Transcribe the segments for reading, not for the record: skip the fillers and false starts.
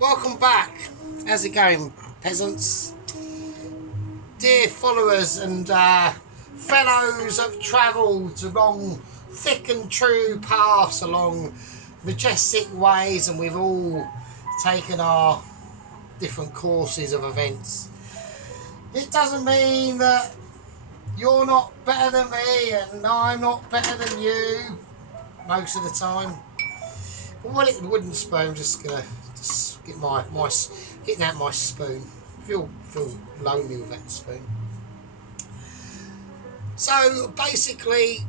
Welcome back. How's it going, peasants? Dear followers and fellows that have travelled along thick and true paths, along majestic ways, and we've all taken our different courses of events. It doesn't mean that you're not better than me and I'm not better than you most of the time. But what it wooden spoon, I'm just gonna get getting out my spoon. Feel lonely with that spoon. So basically,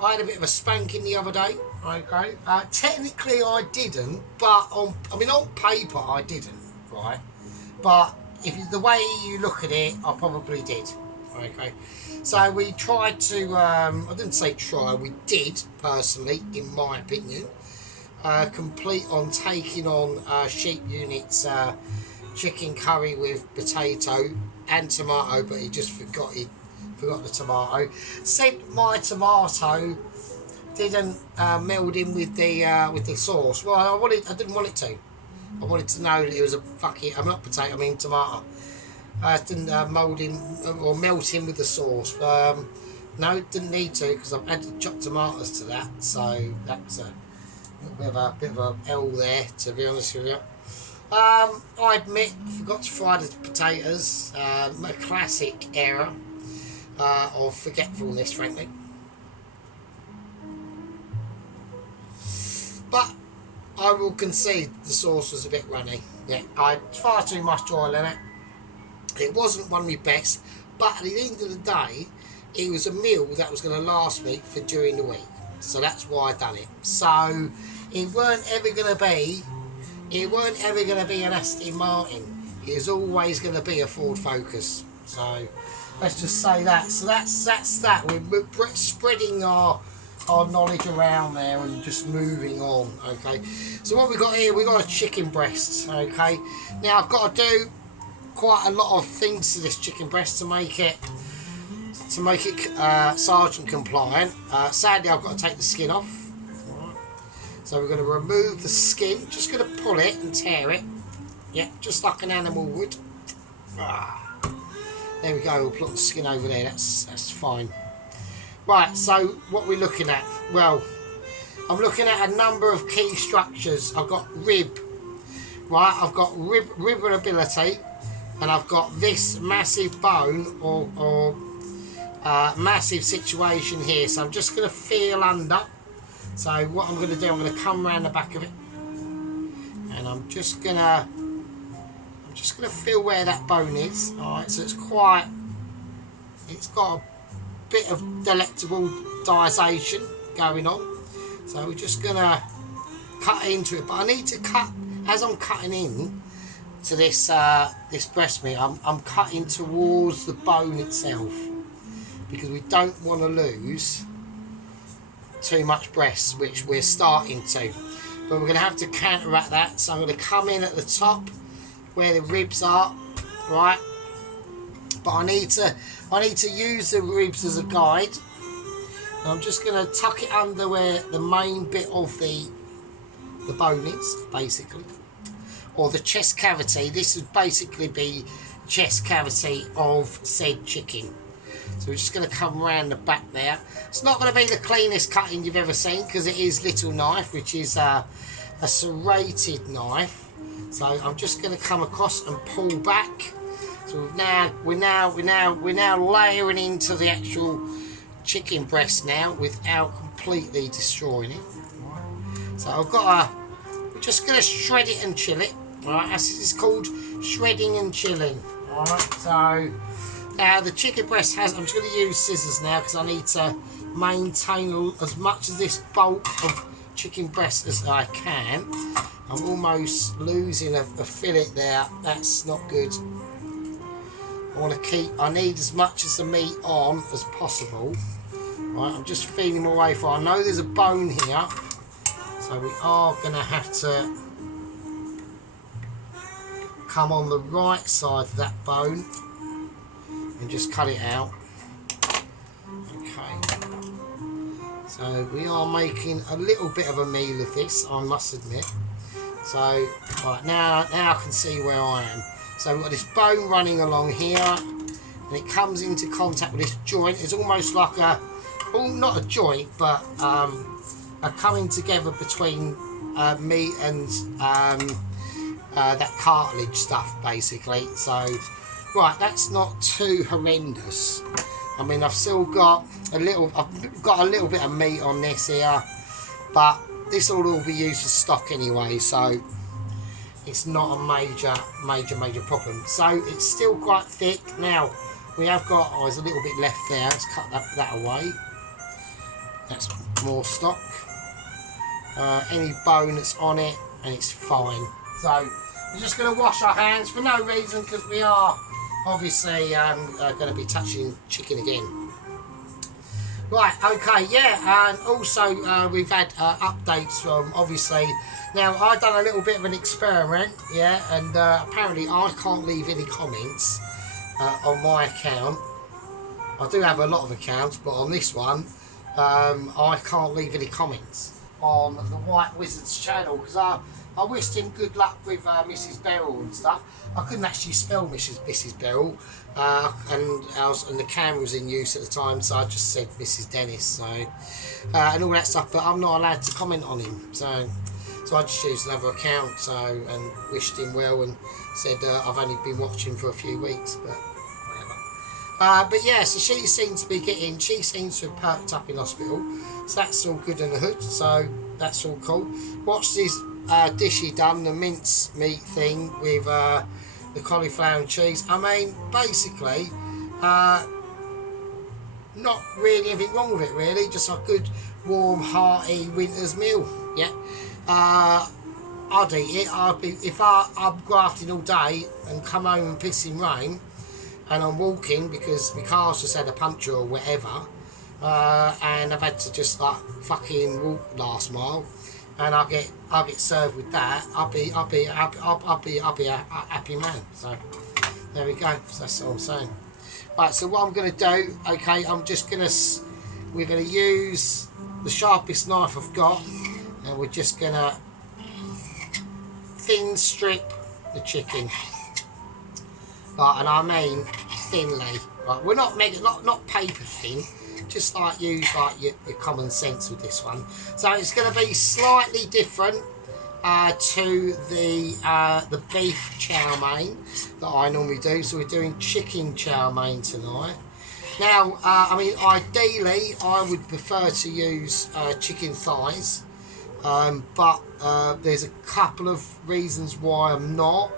I had a bit of a spanking the other day. Okay, technically I didn't, but on paper I didn't, right? But the way you look at it, I probably did. Okay, so we tried to. I didn't say try. We did personally, in my opinion. Complete on taking on sheep units chicken curry with potato and tomato, but he just forgot the tomato. Said my tomato didn't meld in with the sauce. Well, I didn't want it to. I wanted to know that it was tomato. Didn't mould in or melt in with the sauce. No, didn't need to, because I've added chopped tomatoes to that, so that's a bit of a L there, to be honest with you. I admit, I forgot to fry the potatoes. A classic error of forgetfulness, frankly. But I will concede the sauce was a bit runny. Yeah, I had far too much oil in it. It wasn't one of my best, but at the end of the day, it was a meal that was going to last me for during the week. So that's why I done it. So it weren't ever going to be an Aston Martin. It was always going to be a Ford Focus. So let's just say that. So that's that. We're spreading our knowledge around there and just moving on. Okay. So what we got here? We got a chicken breast. Okay. Now I've got to do quite a lot of things to this chicken breast to make it sergeant compliant. Sadly, I've got to take the skin off. So we're going to remove the skin. Just going to pull it and tear it. Yeah, just like an animal would. There we go. We'll put the skin over there. That's fine. Right. So what we're looking at? Well, I'm looking at a number of key structures. I've got rib. Right. I've got ribability, and I've got this massive bone or massive situation here. So I'm just going to feel under. So what I'm going to do, I'm going to come around the back of it, and I'm just going to feel where that bone is. All right, so it's got a bit of delectabilization going on. So we're just going to cut into it, but I need to cut as I'm cutting in to this breast meat. I'm cutting towards the bone itself, because we don't want to lose too much breast, which we're starting to, but we're going to have to counteract that. So I'm going to come in at the top where the ribs are, right? But I need to use the ribs as a guide, and I'm just going to tuck it under where the main bit of the bone is, basically, or the chest cavity. This would basically be chest cavity of said chicken. So we're just going to come around the back there. It's not going to be the cleanest cutting you've ever seen, because it is little knife, which is a serrated knife. So I'm just going to come across and pull back. So we're now layering into the actual chicken breast now without completely destroying it. So we're just going to shred it and chill it. All right, it's called shredding and chilling. All right, so. Now the chicken breast I'm just going to use scissors now, because I need to maintain as much of this bulk of chicken breast as I can. I'm almost losing a fillet there. That's not good. I need as much of the meat on as possible. Right, I'm just feeling my way through. I know there's a bone here, so we are going to have to come on the right side of that bone and just cut it out. Okay. So we are making a little bit of a meal of this, I must admit. So right now I can see where I am. So we've got this bone running along here, and it comes into contact with this joint. It's almost like well, not a joint, but a coming together between meat and that cartilage stuff, basically. So right, that's not too horrendous. I mean, I've still got I've got a little bit of meat on this here, but this will all be used for stock anyway, so it's not a major problem. So it's still quite thick. Now we have got, there's a little bit left there. Let's cut that away. That's more stock. Any bone that's on it, and it's fine. So we're just going to wash our hands for no reason, because we are obviously going to be touching chicken again. Right, okay, yeah, and also we've had updates from, obviously, now I've done a little bit of an experiment, yeah, and apparently I can't leave any comments on my account. I do have a lot of accounts, but on this one, I can't leave any comments on the White Wizard's channel, because I wished him good luck with Mrs. Beryl and stuff. I couldn't actually spell Mrs. Beryl, and the camera was in use at the time, so I just said Mrs. Dennis, so and all that stuff. But I'm not allowed to comment on him, so I just used another account, and wished him well, and said I've only been watching for a few weeks, but whatever. But yeah, so she seems to have perked up in hospital, so that's all good in the hood. So that's all cool. Watch this dish he done, the mince meat thing with the cauliflower and cheese. I mean, basically, not really anything wrong with it, really. Just a good, warm, hearty winter's meal. Yeah, I'd eat it. If I'm grafting all day and come home and pissing rain, and I'm walking because my car's just had a puncture or whatever, and I've had to just like fucking walk last mile, and I'll get served with that, I'll be a happy man. So there we go. So that's all I'm saying. Right, so what I'm going to do, okay, we're going to use the sharpest knife I've got, and we're just going to thin strip the chicken. Right, and I mean thinly. Right, we're not not paper thin. Just like use like your common sense with this one. So it's going to be slightly different to the beef chow mein that I normally do. So we're doing chicken chow mein tonight. Now, I mean, ideally, I would prefer to use chicken thighs, but there's a couple of reasons why I'm not.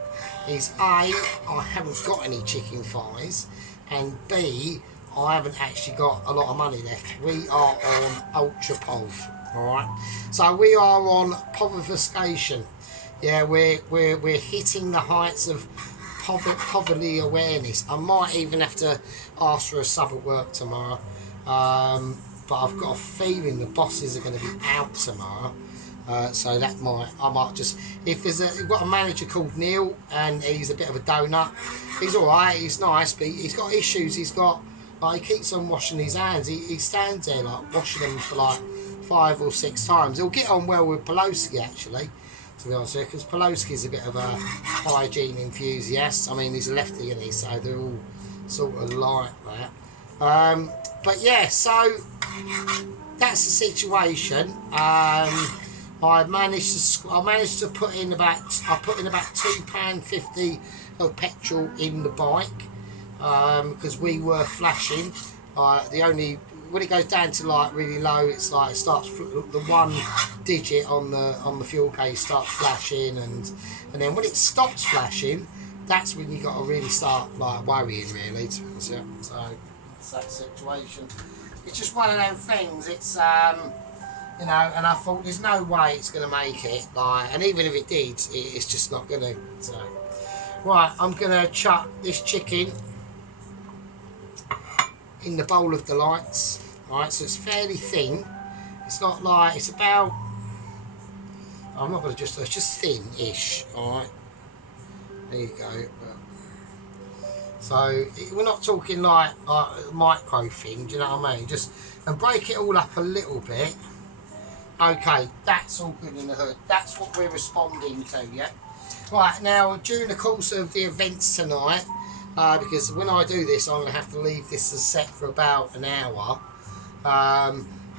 Is A, I haven't got any chicken thighs, and B, I haven't actually got a lot of money left. We are on Ultra Pov, alright? So we are on povification. Yeah, we're hitting the heights of poverty awareness. I might even have to ask for a sub at work tomorrow. But I've got a feeling the bosses are going to be out tomorrow. So I might just, if we've got a manager called Neil, and he's a bit of a donut. He's alright, he's nice, but he's got issues. He keeps on washing his hands. He stands there like washing them for like 5 or 6 times. He'll get on well with Pelosi, actually, to be honest with you, because Pelosi's a bit of a hygiene enthusiast. I mean, he's a lefty, isn't he? So they're all sort of like that. But yeah, so that's the situation. I managed to put in about £2.50 of petrol in the bike, because we were flashing. When it goes down to like really low, it's like it starts, the one digit on the fuel cage starts flashing, and then when it stops flashing, that's when you got to really start like worrying, really, to be honest. Yeah. So it's that situation. It's just one of them things. It's you know, and I thought there's no way it's going to make it, like, and even if it did, it's just not going to. So, right, I'm going to chuck this chicken in the bowl of delights. Alright, so it's fairly thin. It's not like, it's about, I'm not going to just, it's just thin-ish. Alright, there you go. So we're not talking like micro thing, do you know what I mean? Just, and break it all up a little bit. Okay, that's all good in the hood. That's what we're responding to, yeah? Right, now during the course of the events tonight, because when I do this, I'm going to have to leave this as set for about an hour.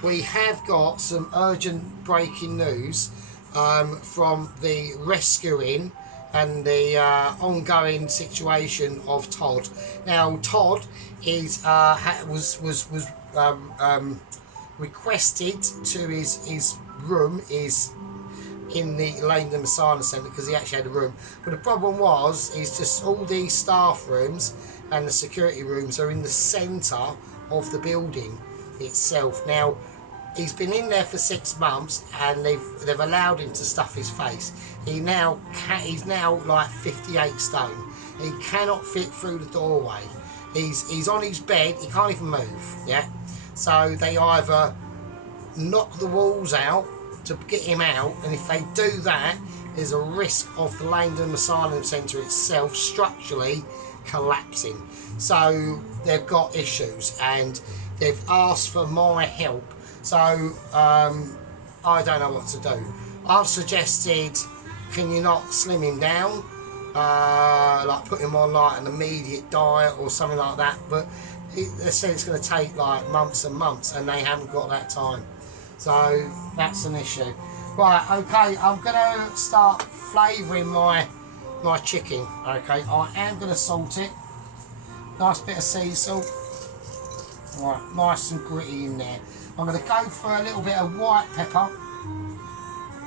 We have got some urgent breaking news from the rescuing and the ongoing situation of Todd. Now, Todd is was requested to his room is in the Langdon Asylum Centre because he actually had a room. But the problem is just all these staff rooms and the security rooms are in the centre of the building itself. Now, he's been in there for 6 months and they've allowed him to stuff his face. He's now like 58 stone. He cannot fit through the doorway. He's on his bed. He can't even move. Yeah. So they either knock the walls out to get him out, and if they do that, there's a risk of the Langdon Asylum Centre itself structurally collapsing. So they've got issues and they've asked for my help. So I don't know what to do. I've suggested, can you not slim him down, like put him on like an immediate diet or something like that, but they said it's going to take like months and months and they haven't got that time. So that's an issue. Right, okay, I'm going to start flavouring my chicken. Okay, I am going to salt it. Nice bit of sea salt. Right, nice and gritty in there. I'm going to go for a little bit of white pepper.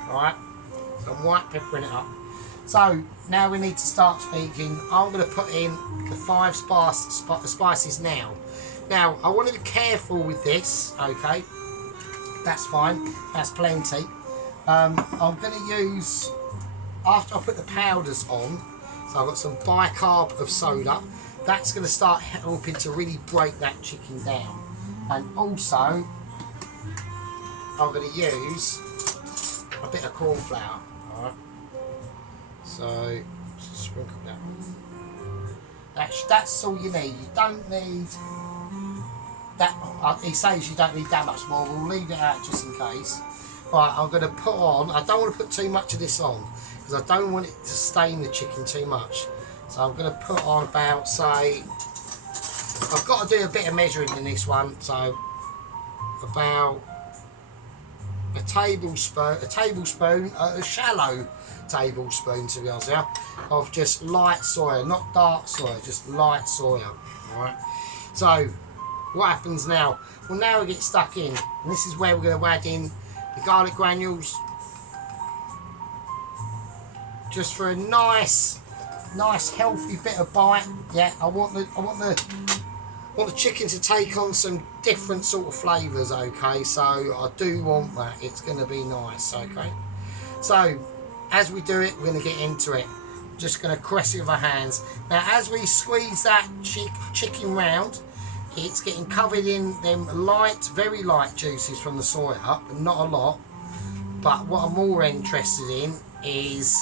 Right, some white pepper in it up. So now we need to start speaking. I'm going to put in the 5 spices now. Now, I want to be careful with this, okay? That's fine, that's plenty. I'm going to use, after I put the powders on, so I've got some bicarb of soda. That's going to start helping to really break that chicken down. And also, I'm going to use a bit of corn flour. Alright, so just sprinkle that. That's all you need. You don't need that. He says you don't need that much more. We'll leave it out just in case. Right, I'm going to put on, I don't want to put too much of this on because I don't want it to stain the chicken too much. So I'm going to put on about, say, I've got to do a bit of measuring in this one, so about a tablespoon, a shallow tablespoon to be honest with you, of just light soya, not dark soya, just light soya. Alright, so what happens now? Well, now we get stuck in, and this is where we're going to add in the garlic granules, just for a nice healthy bit of bite. Yeah, I want the chicken to take on some different sort of flavours. Okay, so I do want that. It's going to be nice. Okay, so as we do it, we're going to get into it. Just going to caress it with our hands. Now, as we squeeze that chicken round, it's getting covered in them very light juices from the soya, but not a lot. But what I'm more interested in is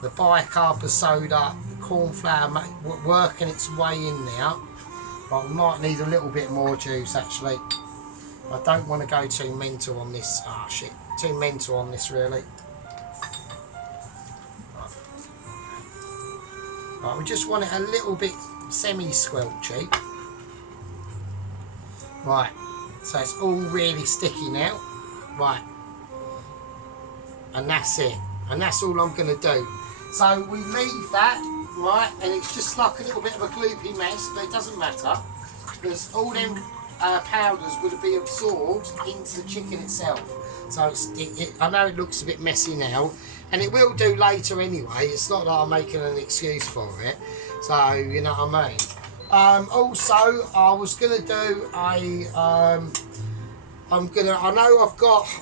the bicarb of soda, the corn flour working its way in there. But we might need a little bit more juice actually. I don't want to go too mental on this. Ah, shit, too mental on this really. Right, we just want it a little bit semi-squelchy. Right, so it's all really sticky now. Right, and that's it. And that's all I'm going to do. So we leave that, right, and it's just like a little bit of a gloopy mess, but it doesn't matter, because all them powders would be absorbed into the chicken itself. So I know it looks a bit messy now, and it will do later anyway. It's not like I'm making an excuse for it. So, you know what I mean? Also, I was going to do I know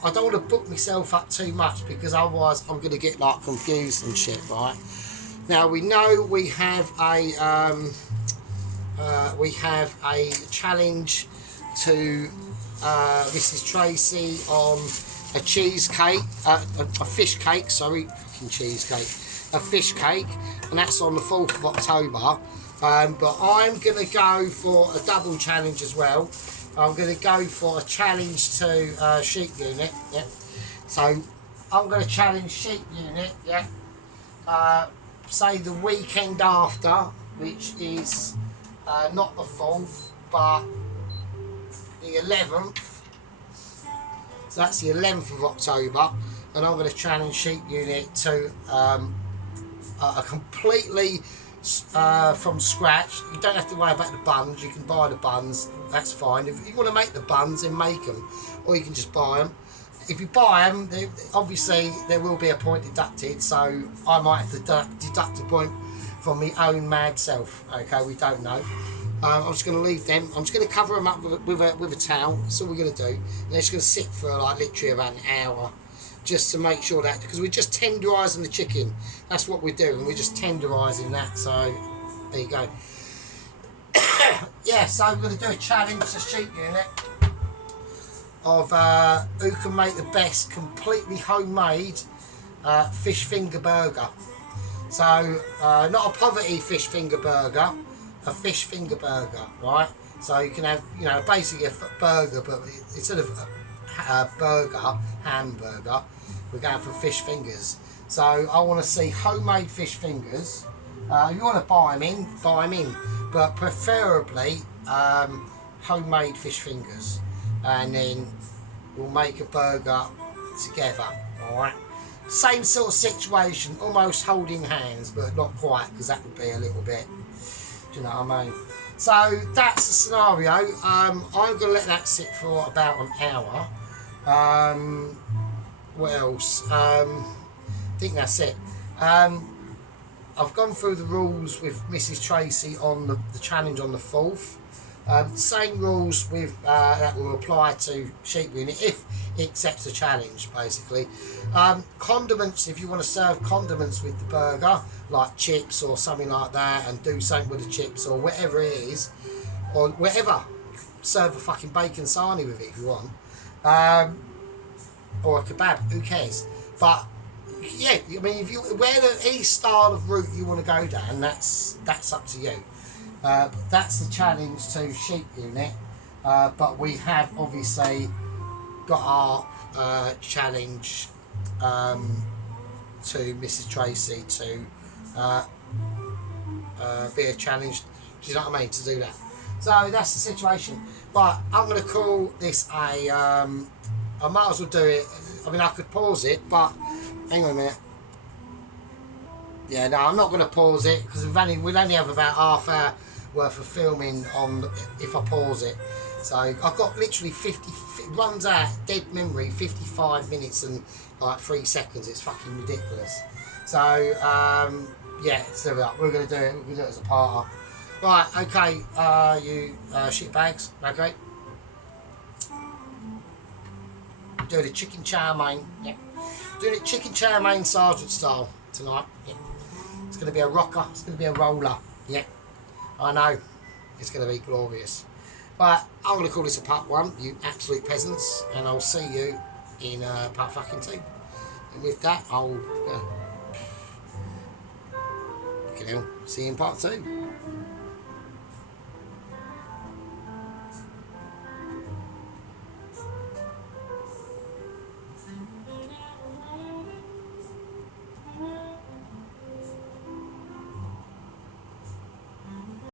I don't want to book myself up too much because otherwise I'm gonna get like confused and shit, right? Now we know we have a challenge to Mrs. Tracy on a cheesecake, a fish cake, sorry, fucking cheesecake, a fish cake, and that's on the 4th of October. But I'm going to go for a double challenge as well. I'm going to go for a challenge to Sheep Unit, yeah. So I'm going to challenge Sheep Unit, yeah. Say the weekend after, which is not the 4th, but the 11th. So that's the 11th of October, and I'm going to challenge Sheep Unit to a completely from scratch. You don't have to worry about the buns. You can buy the buns. That's fine. If you want to make the buns, then make them, or you can just buy them. If you buy them, obviously there will be a point deducted, so I might have to deduct a point from my own mad self. Okay, we don't know. I'm just going to leave them. I'm just going to cover them up with a towel. That's all we're going to do. And they're just going to sit for like literally about an hour, just to make sure that, because we're just tenderising the chicken. That's what we're doing. We're just tenderising that. So there you go. Yeah. So we're going to do a challenge to Sheep Unit of who can make the best completely homemade fish finger burger. So not a poverty fish finger burger, a fish finger burger, right? So you can have, you know, basically a burger, but instead of a burger, hamburger, we're going for fish fingers. So I want to see homemade fish fingers. If you want to buy them in, but preferably homemade fish fingers, and then we'll make a burger together, all right? Same sort of situation, almost holding hands, but not quite, because that would be a little bit, do you know what I mean? So that's the scenario. I'm going to let that sit for about an hour. What else? I think that's it. I've gone through the rules with Mrs. Tracy on the challenge on the 4th. Same rules with that will apply to Sheep Unit if he accepts the challenge, basically. Condiments, if you want to serve condiments with the burger, like chips or something like that, and do something with the chips or whatever it is, or whatever, serve a fucking bacon sarnie with it if you want, or a kebab, who cares? But yeah, I mean, if you any style of route you want to go down, that's up to you. But that's the challenge to Sheep Unit. But we have obviously got our challenge to Mrs. Tracy to be a challenge. Do you know what I mean? To do that. So that's the situation. But I'm going to call this a. I might as well do it. I mean, I could pause it, but hang on a minute. Yeah, no, I'm not going to pause it because we'll only have about half hour worth of filming on if I pause it. So I've got literally 50. It runs out dead memory 55 minutes and like 3 seconds. It's fucking ridiculous. So yeah, so we're going to do it. We're going to do it as a part. Right, okay. You shit bags. Okay. Doing a chicken chow mein. Yeah. Doing it chicken chow mein sergeant style tonight. Yeah. It's going to be a rocker. It's going to be a roller. Yeah. I know. It's going to be glorious. But I'm going to call this a part 1, you absolute peasants. And I'll see you in part fucking 2. And with that, I'll see you in part 2.